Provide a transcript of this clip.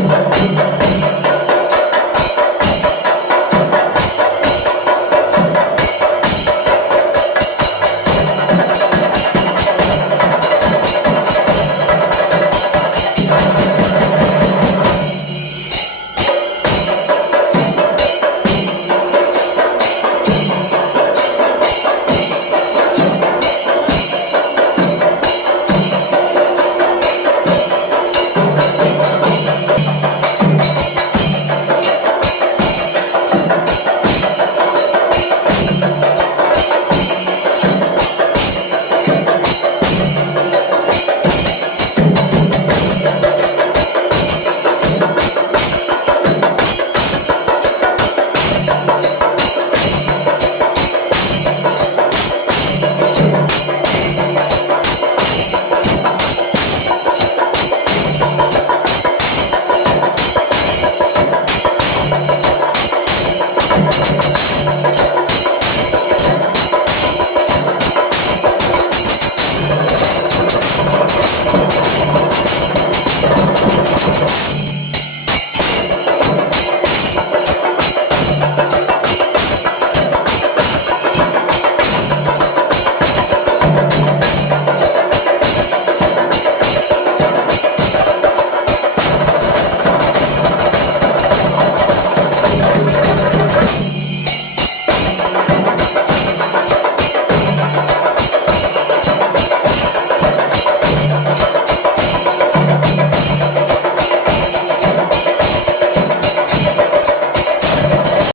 Thank you.